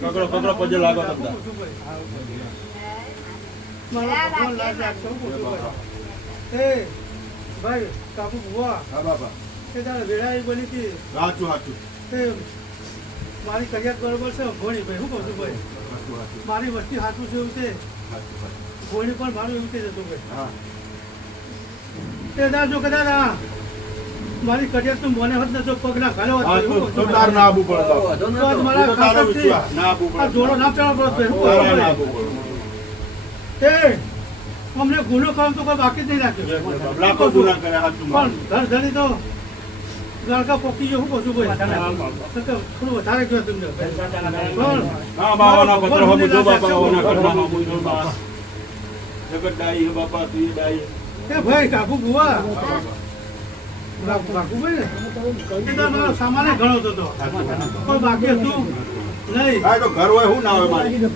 પકડો પજે લાગો તમને ભાઈ કાબુ ભુવા હા બાબા એ તારે વેળાઈ બની હતી સાચું સાચું મારી કરિયાત બરોબર છે ઘોડી ભાઈ શું કહું છું ભાઈ મારી વસ્તી હાથું છે એવું છે ઘોડી પણ મારું એવું થઈ જતું ભાઈ તે દાર જો કદાચ મારી કરિયાત તું મને હોત ને જો પગ ના ઘાલો ના આબુ પડતો જોડો ના પેલા પડતો અમને ગુનો કામ તો કોઈ બાકી જ નહીં રાખ્યો લાખો ગુના કર્યા હાથ પણ ઘર ધણી તો ગળકા પોકી જો હું કહું ભાઈ થોડું વધારે ગયો તમને હા બાવાના પત્ર હો બધો બાપાઓના કરવાનો બધો બાપા જગત ડાઈ હે બાપા તું ડાઈ એ ભાઈ કાકુ બુવા કાકુ ભાઈ ને મારો સામાન ઘણો હતો કોઈ બાકી હતું નહીં આ તો ઘર હોય હું ના હોય મારી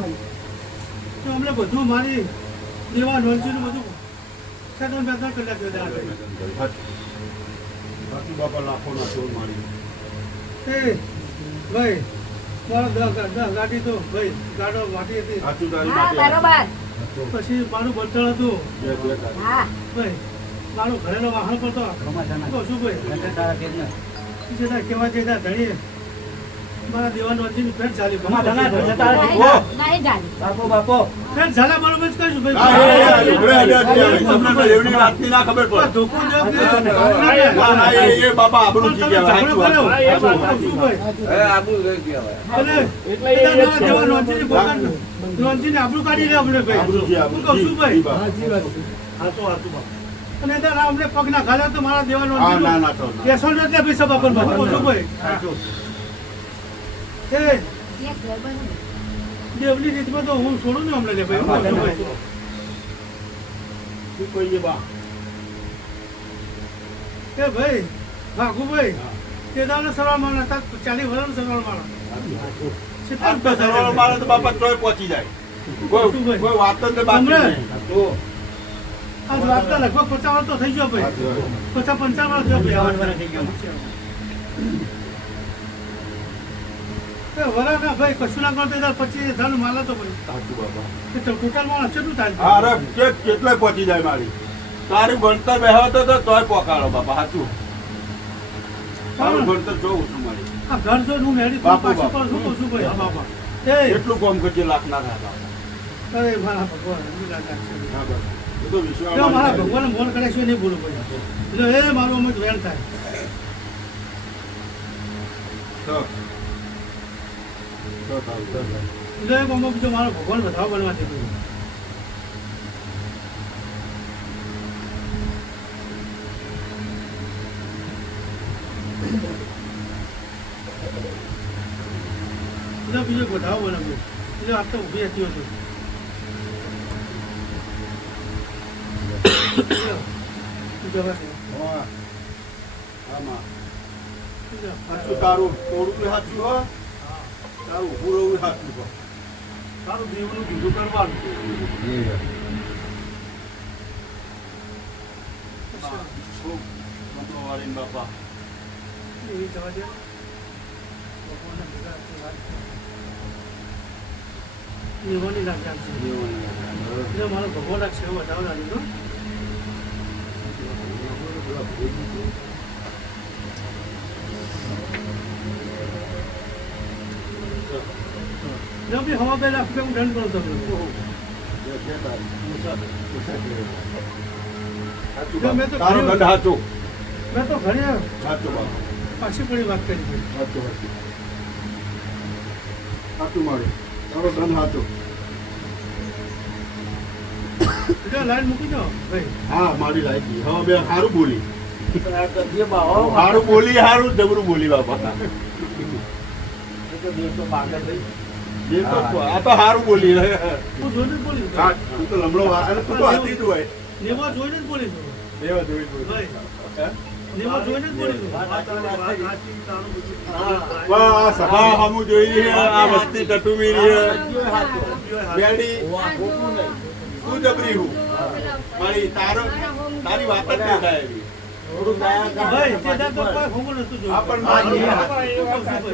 તો અમને બધું મારી દેવા નોંધ્યું બધું ખેતર બેતર કરી નાખ્યો બાકી બાપા લાખો ના ચોર મારી એ ભાઈ મારો ગાડી તો ભાઈ ગાડો વાટી હતી સાચું તારી માટે પછી મારું બળતણ હતું ભાઈ મારું ઘરેનો વાહન પડતો શું ભાઈ કેવા જતા ધણી મારા દેવાનો અજીની ફેટ ચાલી બાપો ફેટ ઝાલા બરોબર જ કહીશું ભાઈ તમને એવડી વાતની ના ખબર પડે ધોકું જો એ બાપા આબરૂ જી ગયા લોન્ચીને આબરૂ કાઢી લે આપણે ભાઈ શું ભાઈ અને અમને પગ ના ઘાલે તો મારા દેવાનો બેસો નથી ભાઈ સભા પણ શું ભાઈ દેવની રીતમાં તો હું છોડું ને અમને લે ભાઈ એ ભાઈ ભાગુ ભાઈ તે દાને સવાલ મારા 40 વર્ષ સવાલ મારે તો બાપા ચોય પહોંચી જાય કોઈ વાત જ બાકી આ વાત તો લગભગ 50 વર્ષ તો થઈ ગયો ભાઈ 50-55 વર્ષ થઈ ગયો વરા ના ભાઈ કશું ના કરતો 25,000 માલ હતો ભાઈ ટોટલ માલ કેટલું થાય અરે કેટલાય પહોંચી જાય મારી તારી ભણતર બેહતો તો તોય પોકાળો બાપા સાચું તારું ભણતર જોઉં છું મારી આ ઘર જો હું મેળી પાછું પર શું કહું છું ભાઈ હા બાપા એટલું કામ કરજે લાખ ના થાય અરે મારા ભગવાન બધો વિશ્વાસ મારા ભગવાન મોન કરે છે નહીં બોલું ભાઈ એટલે એ મારું અમુક વેણ થાય એટલે અમુક જો મારો ભગવાન વધારો બનવા છે બીજો વધારો બનાવ્યો એટલે આ તો ઉભી હતી હતું તારું થોડું સાચું હોય તારું ઉભું રહેવું સાચું હોય તારું દેવનું બીજું કરવાનું બાપા એવી જવા દે નિવાની લાગે એટલે મારો ભગવાન રાખશે એવું વધારો લાગે તો બી હવા પહેલા હું દંડ કરું તમને મેં તો ઘણી પાછી પડી વાત કરી લાઈન મૂકી દો ભાઈ હા મારી લાઈન હવે બે સારું બોલી સારું બોલી સારું જબરું બોલી બાપા એ તો આ તો સારું બોલી હું જોઈને જ બોલીશ હા તું તો લમડો અને તું તો હતી જ હોય લેવા જોઈને જ બોલીશ એવા જોઈ ભાઈ હે? લેવા જોઈને જ બોલીશ વાહ, આ સભા સામું જોઈ છે, આ વસ્તી ટટુમી છે. બેડી, તું જબરી હું. મારી તારી વાત જ નહીં થાય એવી. ભાઈ તે દાડો તો કોઈ હોમો નતું જોયું. આ પણ મારી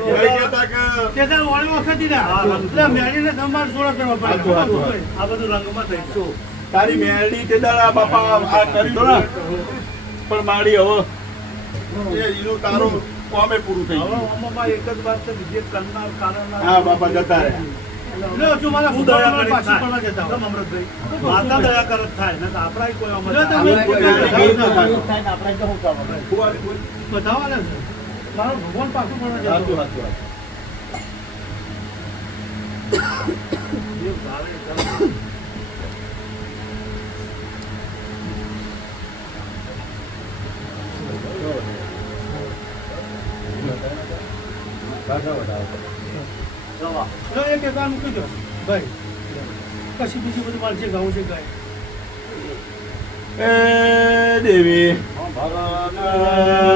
ભાઈ કહેતા કે તે દાડો વાળી વખત ઈ ના. એટલે મેળીને તમારે સોળા કરવા પડે. હાચું. આ બધું રંગમાં થઈ ગયું. તારી મેરડી તે દાડા બાપા આ કર્યું ને પણ મારી હવે એ ઈનું તારું કોમે પૂરું થઈ ગયું. એક જ વાત છે વિજય કરનાર કારણ હા બાપા જતા રહ્યા. લે હજુ મારા હું દયા ફૂટબોલ કરી પાછી પડવા જતા હોય. અમૃતભાઈ માતા દયા કરત થાય ને આપણા કોઈ અમર લે તમે આપણે કોઈ પોતાને ગાડી બતાવો. થાય ને આપણે તો શું કામ આપણે? ફુવારી બોલ. બતાવવાના છે. મારો ભગવાન પાછું પડવા જતો હાચું, હોય. હાચું, હાચું. લે એક એક આ મૂકી દો. ભાઈ પછી બીજું બધું મારે જે ગાવું છે ગાય. એ દેવી